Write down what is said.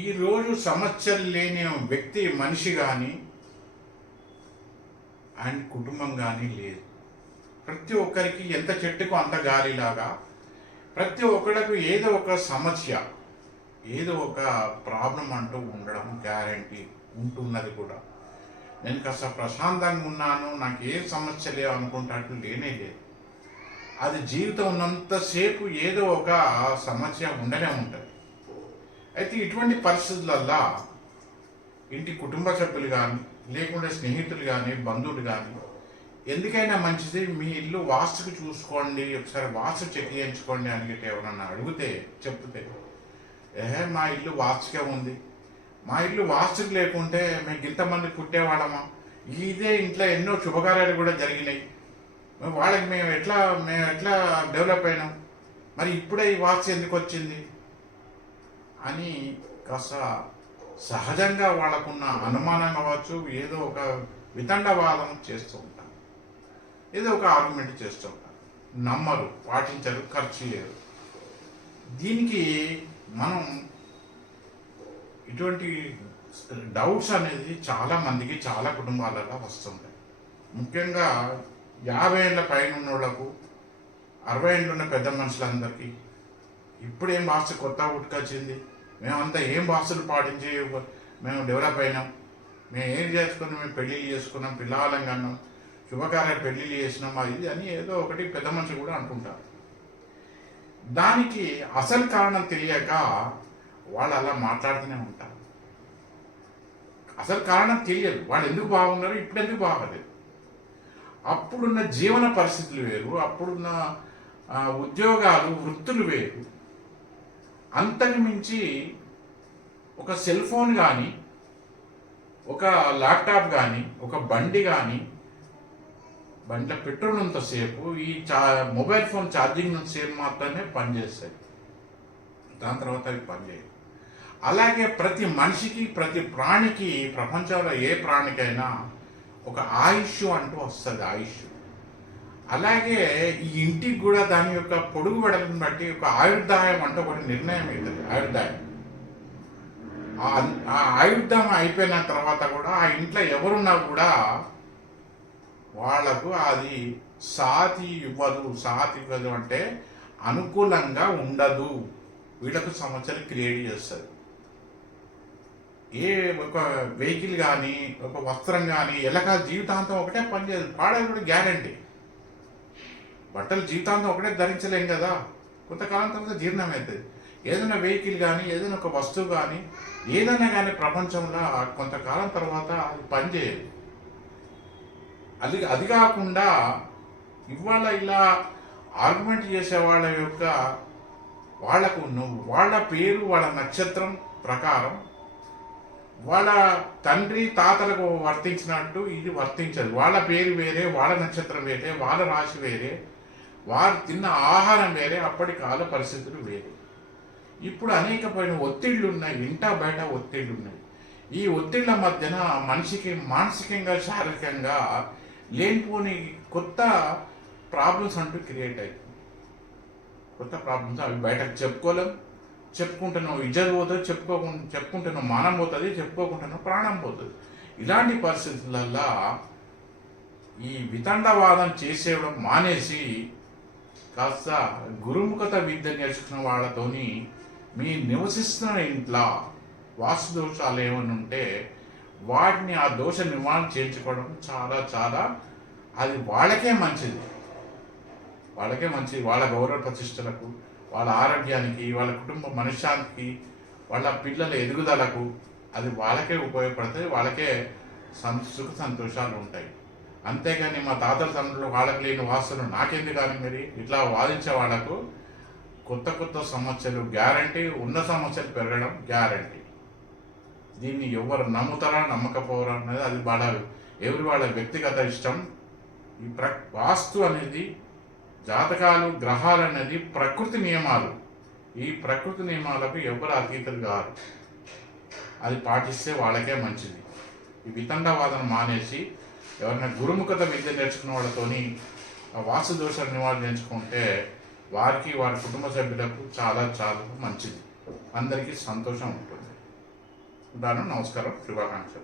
ఈరోజు సమస్యలు లేని వ్యక్తి మనిషి కానీ ఆయన కుటుంబం కానీ లేదు. ప్రతి ఒక్కరికి ఎంత చెట్టుకు అంత గాలిలాగా ప్రతి ఒక్కరికి ఏదో ఒక సమస్య, ఏదో ఒక ప్రాబ్లం అంటూ ఉండడం గ్యారంటీ ఉంటున్నది కూడా. నేను కాస్త ప్రశాంతంగా ఉన్నాను, నాకు ఏ సమస్య లేవు అనుకుంటాను, లేనే లేదు. అది జీవితం ఉన్నంతసేపు ఏదో ఒక సమస్య ఉండనే ఉంటుంది. అయితే ఇటువంటి పరిస్థితులల్లో ఇంటి కుటుంబ సభ్యులు కానీ, లేకుంటే స్నేహితులు కానీ, బంధువులు కానీ, ఎందుకైనా మంచిది మీ ఇల్లు వాస్తుకు చూసుకోండి, ఒకసారి వాస్తు చెక్ చేయించుకోండి అని ఎవరన్నా అడిగితే చెప్తే, మా ఇల్లు వాస్తుకే ఉంది, మా ఇల్లు వాస్తుకు లేకుంటే మేము ఇంతమంది పుట్టేవాళ్ళమా, ఇదే ఇంట్లో ఎన్నో శుభకార్యాలు కూడా జరిగినాయి, వాళ్ళకి మేము ఎట్లా డెవలప్ అయినాం, మరి ఇప్పుడే ఈ వాస్తు ఎందుకు వచ్చింది అని కాస్త సహజంగా వాళ్ళకున్న అనుమానం కావచ్చు, ఏదో ఒక వితండవాదం చేస్తూ ఉంటారు, ఏదో ఒక ఆర్గ్యుమెంట్ చేస్తూ ఉంటారు, నమ్మరు, పాటించరు, ఖర్చు చేయరు. దీనికి మనం ఇటువంటి డౌట్స్ అనేది చాలా మందికి, చాలా కుటుంబాలలో వస్తుంటాయి. ముఖ్యంగా 50 ఏళ్ళ పైన ఉన్న వాళ్ళకు, 60 ఏళ్ళు ఉన్న పెద్ద మనుషులందరికీ ఇప్పుడేం వాస్తు కొత్త ఉట్టుకొచ్చింది, మేమంతా ఏం వాస్తులు పాటించి మేము డెవలప్ అయినాం, మేము ఏం చేసుకున్నాం, మేము పెళ్ళిళ్ళు చేసుకున్నాం, పిల్లవాళ్ళం కన్నాం, శుభకార్యాలు పెళ్ళిళ్ళు చేసినాం, ఇది అని ఏదో ఒకటి పెద్ద మనిషి కూడా అంటుంటారు. దానికి అసలు కారణం తెలియక వాళ్ళు అలా మాట్లాడుతూనే ఉంటారు. అసలు కారణం తెలియదు, వాళ్ళు ఎందుకు బాగున్నారు, ఇప్పుడు ఎందుకు బాగలేదు. అప్పుడున్న జీవన పరిస్థితులు వేరు, అప్పుడున్న ఉద్యోగాలు, వృత్తులు వేరు. అంతకు మించి ఒక సెల్ ఫోన్ కానీ, ఒక ల్యాప్టాప్ కానీ, ఒక బండి కానీ, బండిలో పెట్రోల్ ఉన్నంతసేపు, ఈ మొబైల్ ఫోన్ ఛార్జింగ్ ఉన్నంతసేపు మాత్రమే పనిచేస్తాయి, దాని తర్వాత అవి పనిచేయవు. అలాగే ప్రతి మనిషికి, ప్రతి ప్రాణికి, ప్రపంచంలో ఏ ప్రాణికైనా ఒక ఆయుష్ అంటూ వస్తుంది, ఆయుష్. అలాగే ఈ ఇంటికి కూడా దాని యొక్క పొడుగు వెడలను బట్టి ఒక ఆయుర్దాయం అంటే ఒకటి నిర్ణయం అవుతుంది. ఆయుర్దాయం, ఆ ఆయుర్దాయం అయిపోయిన తర్వాత కూడా ఆ ఇంట్లో ఎవరున్నా కూడా వాళ్లకు అది సాతి ఇవ్వదు అంటే అనుకూలంగా ఉండదు, వీళ్ళకు సమస్యలు క్రియేట్ చేస్తుంది. ఏ ఒక వెహికల్ కానీ, ఒక వస్త్రం కానీ ఎలాగ జీవితాంతం ఒకటే పనిచేయదు, పాడేది కూడా గ్యారంటీ. బట్టలు జీవితాంతం ఒకటే ధరించలేం కదా, కొంతకాలం తర్వాత జీర్ణం అవుతుంది. ఏదైనా వెహికల్ కానీ, ఏదైనా ఒక వస్తువు కానీ, ఏదైనా కానీ ప్రపంచంలో కొంతకాలం తర్వాత అది పనిచేయదు. అది కాకుండా ఇవాళ ఇలా ఆర్గ్యుమెంట్ చేసే వాళ్ళ యొక్క వాళ్ళ పేరు, వాళ్ళ నక్షత్రం ప్రకారం వాళ్ళ తండ్రి తాతలకు వర్తించినట్టు ఇది వర్తించదు. వాళ్ళ పేరు వేరే, వాళ్ళ నక్షత్రం వేరే, వాళ్ళ రాశి వేరే, వారు తిన్న ఆహారం వేరే, అప్పటి కాల పరిస్థితులు వేరే. ఇప్పుడు అనేకమైన ఒత్తిళ్లు ఉన్నాయి, ఇంటా బయట ఒత్తిళ్లు ఉన్నాయి. ఈ ఒత్తిళ్ల మధ్యన మనిషికి మానసికంగా, శారీరకంగా లేనిపోని కొత్త ప్రాబ్లమ్స్ అంటూ క్రియేట్ అవుతుంది. కొత్త ప్రాబ్లమ్స్ అవి బయటకు చెప్పుకోలేం, చెప్పుకుంటున్నావు ఇజ్జత్ పోతుంది, చెప్పుకుంటున్నావు మానం పోతుంది, చెప్పుకోకుంటున్నావు ప్రాణం పోతుంది. ఇలాంటి పరిస్థితులల్లో ఈ వితండవాదం చేసేయడం మానేసి కాస్త గురుముఖత విద్య నేర్చుకున్న వాళ్ళతోని మీ నివసిస్తున్న ఇంట్లో వాస్తు దోషాలు ఏమైనా ఉంటే వాటిని, ఆ దోష నివారణ చేయించుకోవడం చాలా చాలా అది వాళ్ళకే మంచిది. వాళ్ళ గౌరవ ప్రతిష్టలకు, వాళ్ళ ఆరోగ్యానికి, వాళ్ళ కుటుంబ మనశ్శాంతికి, వాళ్ళ పిల్లల ఎదుగుదలకు అది వాళ్ళకే ఉపయోగపడుతుంది, వాళ్ళకే సుఖ సంతోషాలు ఉంటాయి. అంతేగాని మా తాతల తండ్రులు వాళ్ళకి లేని వాస్తులు నాకెందుకు కానీ మరి ఇట్లా వాదించే వాళ్లకు కొత్త సమస్యలు గ్యారంటీ, ఉన్న సమస్యలు పెరగడం గ్యారంటీ. దీన్ని ఎవరు నమ్ముతారా నమ్మకపోరా అనేది అది వాళ్ళ వ్యక్తిగత ఇష్టం. ఈ వాస్తు అనేది, జాతకాలు, గ్రహాలు అనేది ప్రకృతి నియమాలు. ఈ ప్రకృతి నియమాలకు ఎవరు అతీతులు కాదు, అది పాటిస్తే వాళ్ళకే మంచిది. ఈ వితండవాదన మానేసి ఎవరైనా గురుముఖత విద్య నేర్చుకున్న వాళ్ళతోని వాస్తు దోషాలు నివారణ నేర్చుకుంటే వారికి, వారి కుటుంబ సభ్యులకు చాలా చాలా మంచిది, అందరికీ సంతోషం ఉంటుంది. ఉంటాను. నమస్కారం, శుభాకాంక్షలు.